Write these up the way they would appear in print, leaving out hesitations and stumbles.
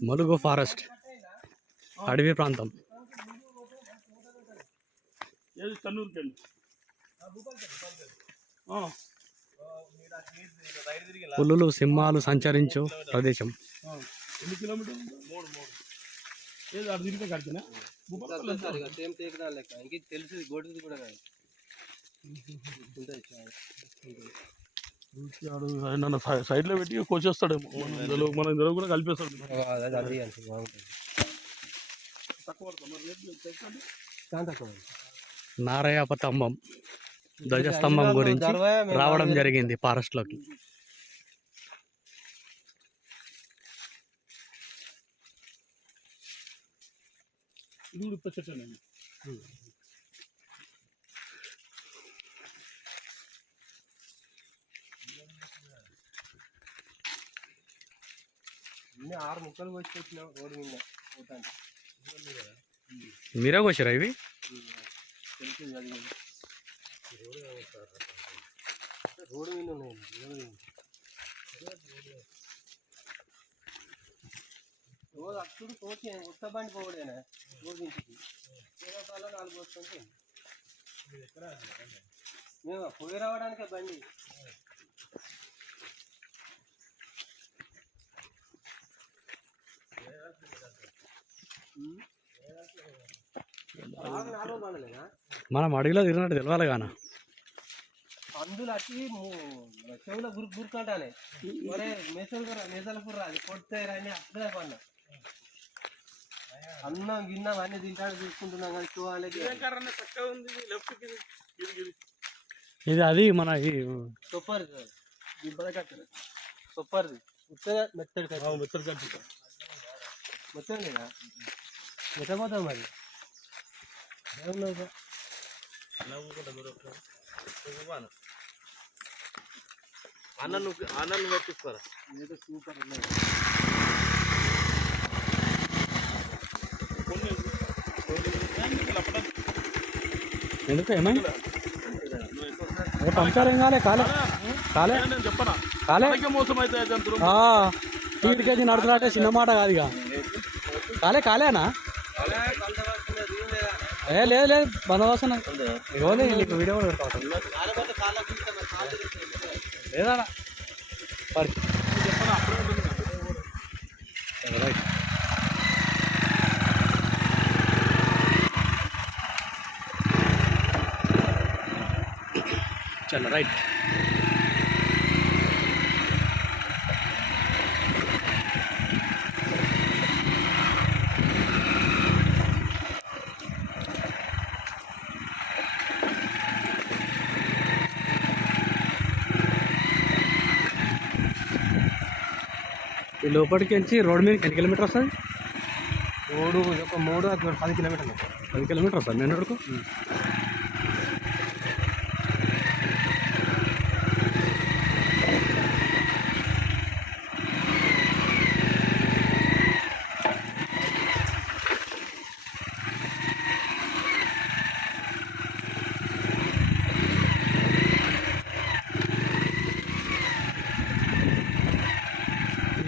Mulugu forest అడవి ప్రాంతం. పులులు సింహాలు సంచరించు ప్రదేశం. ఎన్ని కిలోమీటర్లు? 3 తెలుసు గోడుది కూడా కాదు. సైడ్ లో పెట్టి కోసేస్తాడేమో, మనం ఇందులో కూడా కలిపేస్తాడు. నారయాప స్తంభం, ధ్వజస్తంభం గురించి రావడం జరిగింది ఫారెస్ట్ లోకి. ఇన్ని 6 ముక్కలు వచ్చి వచ్చిన రోడ్డు మీద పోతాను. మీరే కోసారా ఇవి? రోడ్డు మీద ఉన్నాయి. రోజు అప్పుడు కోసి కొత్త బండి పోవడేనా రోజు ఇంటికి 4 వస్తుంది. మేము పోయి రావడానికే బండి. మనం అడవిలో తిరిగినట్టు తెలవాలి కానా. అందులో వచ్చి చెవులో గురుకుంటానే మెసలు కుర్ర అది కొట్టారు అని అప్పుడే పన్నా. అన్నం గిన్నం అన్ని తింటాడు చూసుకుంటున్నాం కానీ చూడాలి. ఇది అది మన సొప్పరిది మెత్తడి మొత్తం లేదా మెత్తపోతాం మరి. ఆనందం పెట్టిస్తారా? ఏదో సూపర్ ఉన్నాయి. ఎందుకు ఏమైంది? పంచారు ఏం కాలే కాలే కాలే చెప్పనా? కాలే మోసం అయితే కేజీ నడుతున్నట్టే చిన్న మాట కాదు ఇక. కాలే కాలేనా? లేదు లేదు బందవాసన ఇవ్వలే. నీకు వీడియో కూడా పెడతా లేదా పరి రైట్. చలో రైట్. ఈ లోపలికి వచ్చి రోడ్ మీద ఎన్ని కిలోమీటర్ వస్తుంది? రోడ్డు ఒక 10 కిలోమీటర్లు. 10 కిలోమీటర్ వస్తుంది నేను రోడ్కు.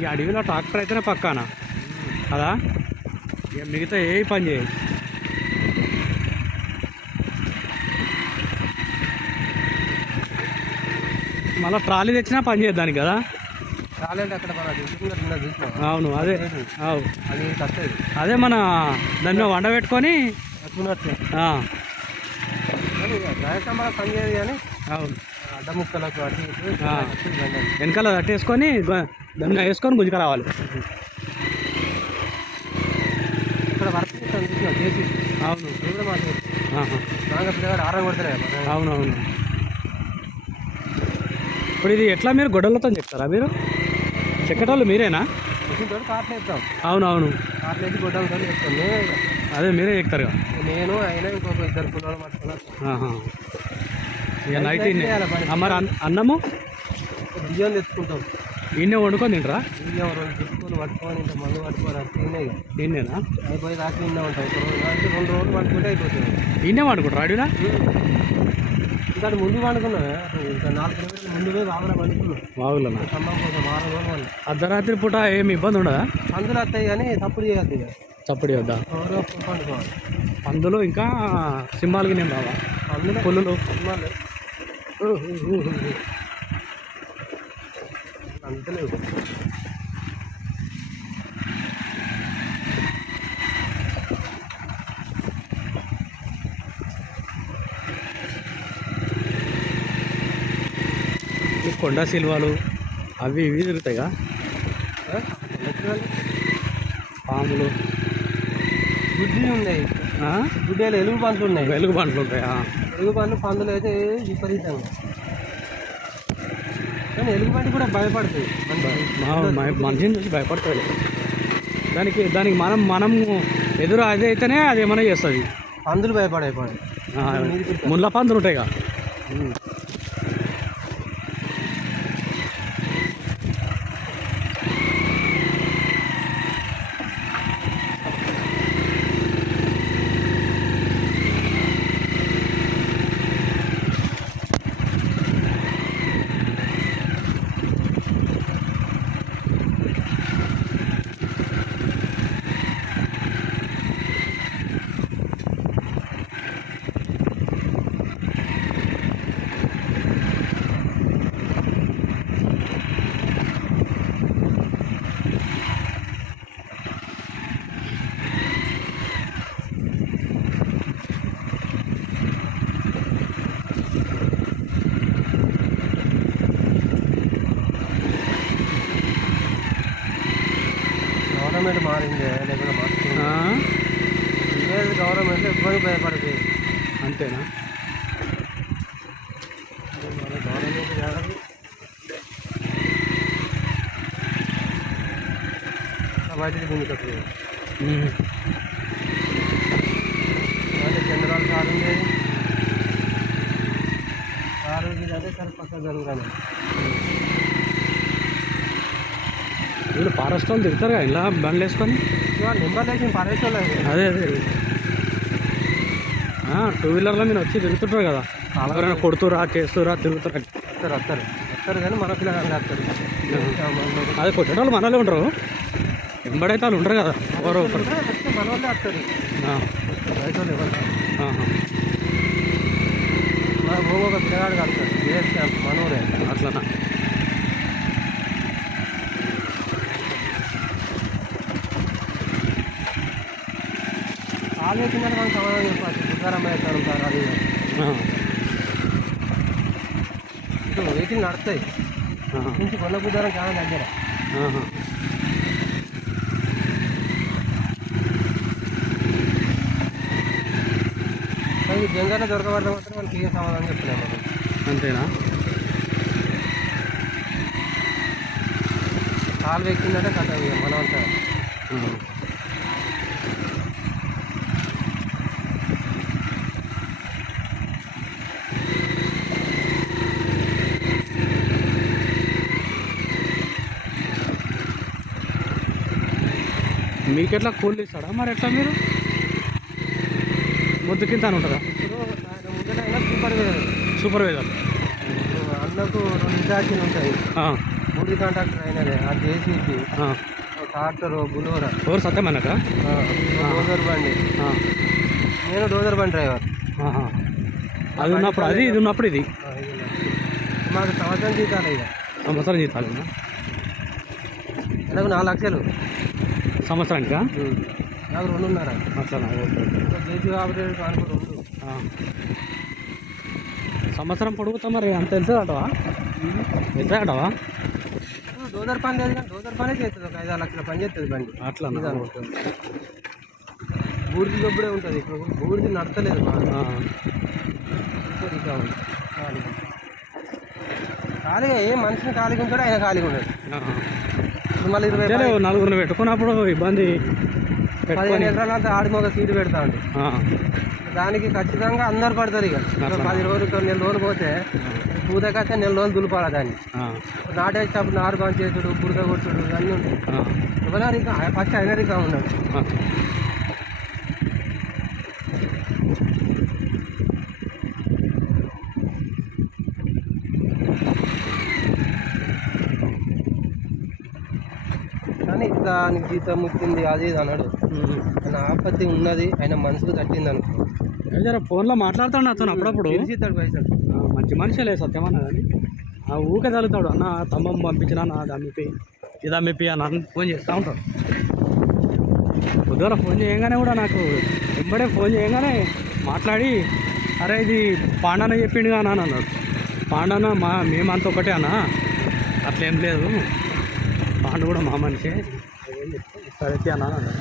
ఈ అడవిలో ట్రాక్టర్ అయితేనే పక్కానా కదా, మిగతా ఏ పని చేయి. మళ్ళీ ట్రాలీ తెచ్చినా పని చేయద్దానికి కదా. ట్రాలీ అంటే అక్కడ అవును అదే అది అదే మన దాని మీద వండ పెట్టుకొని పని చేయదు కానీ. అవును అడ్డముక్కలకు వెనకాల తట్టేసుకొని దాన్ని వేసుకొని గుంజుక రావాలి. ఇక్కడ వర్క్ చేసి అవును పిల్లగాడు ఆరం కొడతారే. అవునవును. ఇప్పుడు ఇది ఎట్లా మీరు గొడవలతో చెప్తారా? మీరు చెక్కటోళ్ళు మీరేనా? కార్లు వేస్తాం. అవునవును కార్లు వేసి గొడ్డలతో చెప్తాం మేమే. అదే మీరే ఎక్కుతారు. నేను అయినా ఇంకొక 2 పిల్లలు పట్టుకున్నాను. ఇక నైట్ మరి అన్నము బియ్యం తెచ్చుకుంటాం. ఈయన వండుకొని తింటారా? ఇల్లు 2 దిక్కులు పట్టుకొని ఇంత మందు పట్టుకొని తిన్నాయి ఈయనేనా? అయిపోయి దాకా తిన్నా ఉంటాయి. 2 రోజులు పట్టుకుంటే అయిపోతుంది. ఈయనే వండుకుంటారా అడవినా? ఇంకా ముందు పండుకున్నా, ఇంకా 4 కిలోమీటర్ల ముందు పోయి వాగులో పండుకున్నాం. వాగులనా? ఖమ్మం కోసం 6 రోజులు పండు. అర్ధరాత్రి పూట ఏమి ఇబ్బంది ఉండదా? పందులు వస్తాయి కానీ తప్పుడు చేయద్దు. ఇక చప్పడి వద్దా? ఎవరో పండుకోవాలి. పందులు ఇంకా సింహాలకి నేను రావా? పందులు పుల్లులు అంతలేవు. ఈ కొండ సిల్వాలు అవి ఇవి తిరుగుతాయిగా, పాములు, గుడ్లు ఉన్నాయి. ఆ? గుడ్డేలు ఎలుగు పండ్లు ఉన్నాయి. వెలుగు పంటలు ఉంటాయా? ఎలుగు పండ్లు పందులు అయితే విపరీతంగా. కానీ ఎలుగు పండు కూడా భయపడుతుంది. మనిషిని చూసి భయపడతాడు. దానికి మనం ఎదురు అది అయితేనే అది ఏమైనా చేస్తుంది. పందులు భయపడే ముళ్ళ పందులు ఉంటాయిగా. గవర్నమెంట్ మారింది, లేకపోతే మార్చుకుంది. విలేజ్ గవర్నమెంట్ ఎవ్వరికి భయపడదు. అంతేనా? గవర్నమెంట్ కాదు బయటికి దిగుతుంది. అంటే చంద్రాలు సార్ ఉండేది, సార్ ఇది అదే సార్ పక్కన జరుగుతాను. వీళ్ళు ఫారెస్ట్ వాళ్ళు తిరుగుతారు కదా ఇలా బండ్లు వేసుకొని. నెంబర్ లేచి ఫారెస్ట్ వాళ్ళు అదే 2 వీలర్లో మీరు వచ్చి తిరుగుతుంటారు కదా, ఎవరైనా కొడుతురా చేస్తురా తిరుగుతారు. వస్తారు కానీ మన పిల్లలు వస్తారు. అది కొట్టేటోళ్ళు మనలో ఉంటారు, ఎంబడైతే వాళ్ళు ఉంటారు కదా ఎవరో ఒకరు. మన వాళ్ళే వస్తారు, బయట వాళ్ళు ఎవరు. మన భూమి ఒక పిల్లగాడు కలుగుతాడు, విలేజ్ క్యాంప్ మనూరే. అట్లనా? కాలు వచ్చిందని మనం సమాధానం చెప్పచ్చు. బుద్ధారం అవుతారు ఉంటారు. అది ఇటు వెహికల్ నడుస్తాయి నుంచి కొండ బుద్ధారం చాలా దగ్గర. కానీ జంగాలో దొరకబడ్డ మాత్రం మనకి ఏ సమాధానం చెప్తున్నాం మనం. అంతేనా? కాలు ఎక్కిందంటే కథ మనం అంతా. మీకెట్లా కూలి ఇస్తాడా మరి? ఎట్లా మీరు ముద్దు కింద అని ఉంటుందా? ఇప్పుడు ఆయన ముందరైనా సూపర్వైజర్. సూపర్వైజర్ అన్నకు 2 ఇన్ఛార్జీలు ఉంటాయి. 3 కాంట్రాక్టర్ అయినదే. ఆ జేసీబీ, ట్రాక్టర్, బులోరా. ఎవరు సత్యమన్నక? డోజర్ బండి. నేను డోజర్ బండి డ్రైవర్. అది ఉన్నప్పుడు అది, ఇది ఉన్నప్పుడు ఇది. మాకు సంవత్సరం జీతాలు. ఇక సంవత్సరం జీతాలు నాకు 4 లక్షలు సంవత్సరానికా? నాకు 2.5. అట్లా జేసీ ఆపరేటర్ కానుకో 2. సంవత్సరం పొడుగుతా మరి అంత వెళ్తుందటవా? వెళ్తాయటవా? డోజర్ పని లేదు కానీ డోజర్ పనే చేస్తుంది. ఒక 5-6 లక్షల పని చేస్తుంది బండి. అట్లా ఉంటుంది. బూడిది గొబ్బుడే ఉంటుంది. ఇప్పుడు బూడిది నడతలేదు బాగా. ఖాళీగా ఏ మనిషిని ఖాళీగా ఉంటాడు, ఆయన ఖాళీగా ఉంటాడు. మళ్ళీ 4 పెట్టుకున్నప్పుడు ఇబ్బంది. 15 ఎకరాలంతా ఆడికి ఒక సీటు పెడతా ఉంటాడు. దానికి ఖచ్చితంగా అందరు పడతారు. ఇక 10 రోజులు 9 రోజులు పోతే పూతకైతే నెల రోజులు దులపాలి దాన్ని. ఆ, నాటేసేటప్పుడు నారు బంద్ చేసుడు, బురద కొట్టుడు అన్నీ ఉంటాయి. ఆ, ఎవరైనా ఇంకా ఫస్ట్ అయినా ఇంకా ఉన్నాడు. ఆ. కానీ దానికి జీతం ముట్టింది అది ఇది అన్నాడు. ఆయన ఆపత్తి ఉన్నది, ఆయన మనసుకు తట్టింది అనుకో. జర ఫోన్లో మాట్లాడతాడు నాతో అప్పుడప్పుడు. తెలిసిస్తాడు పైసలు. మంచి మనిషిలే సత్యమన్నా కానీ ఆ ఊకే తగులుతాడు. అన్న తమ్మం పంపించిన నా అది అమ్మిపి ఇది అమ్మిపి అని ఫోన్ చేస్తూ ఉంటాడు. పొద్దున ఫోన్ చేయగానే కూడా నాకు వెంబడే ఫోన్ చేయగానే మాట్లాడి అరే ఇది పాండన చెప్పిండు కానీ అని అన్నాడు. పాండన మేమంత ఒకటే అన్న, అట్లేం లేదు, పాండు కూడా మా మనిషే ఏం చెప్తే సరే అన్న అన్నాడు.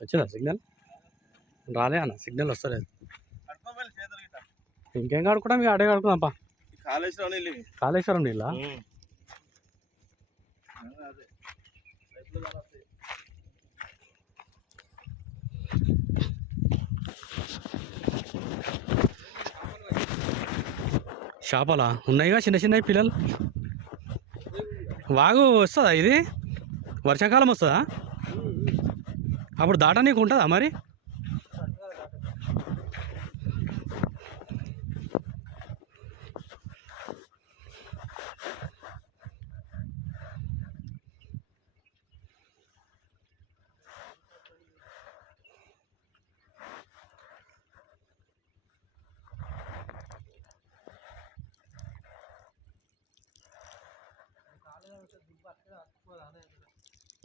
వచ్చినా సిగ్నల్ రాలే అన్న, సిగ్నల్ వస్తలేదు. ఇంకేం కడుకుంటాం, ఇక అడే కడుకుందాంపా. కాళేశ్వరం నీళ్ళ చేపలా ఉన్నాయిగా చిన్న చిన్నవి పిల్లలు. వాగు వస్తుందా ఇది? వర్షాకాలం వస్తుందా? అప్పుడు దాటనీకు ఉంటుందా మరి?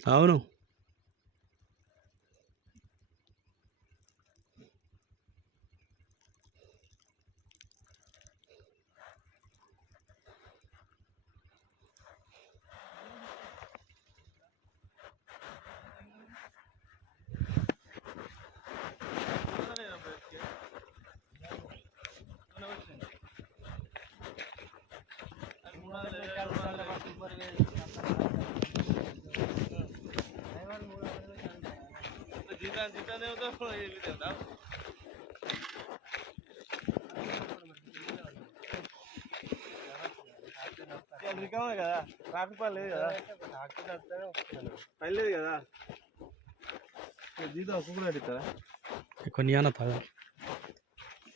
అవును. కదా ట్రాఫిక్ పని లేదు కదా, పని లేదు కదా, జీతం ఒక్క కూడా అడుగుతారా కొన్ని అన్న తాగా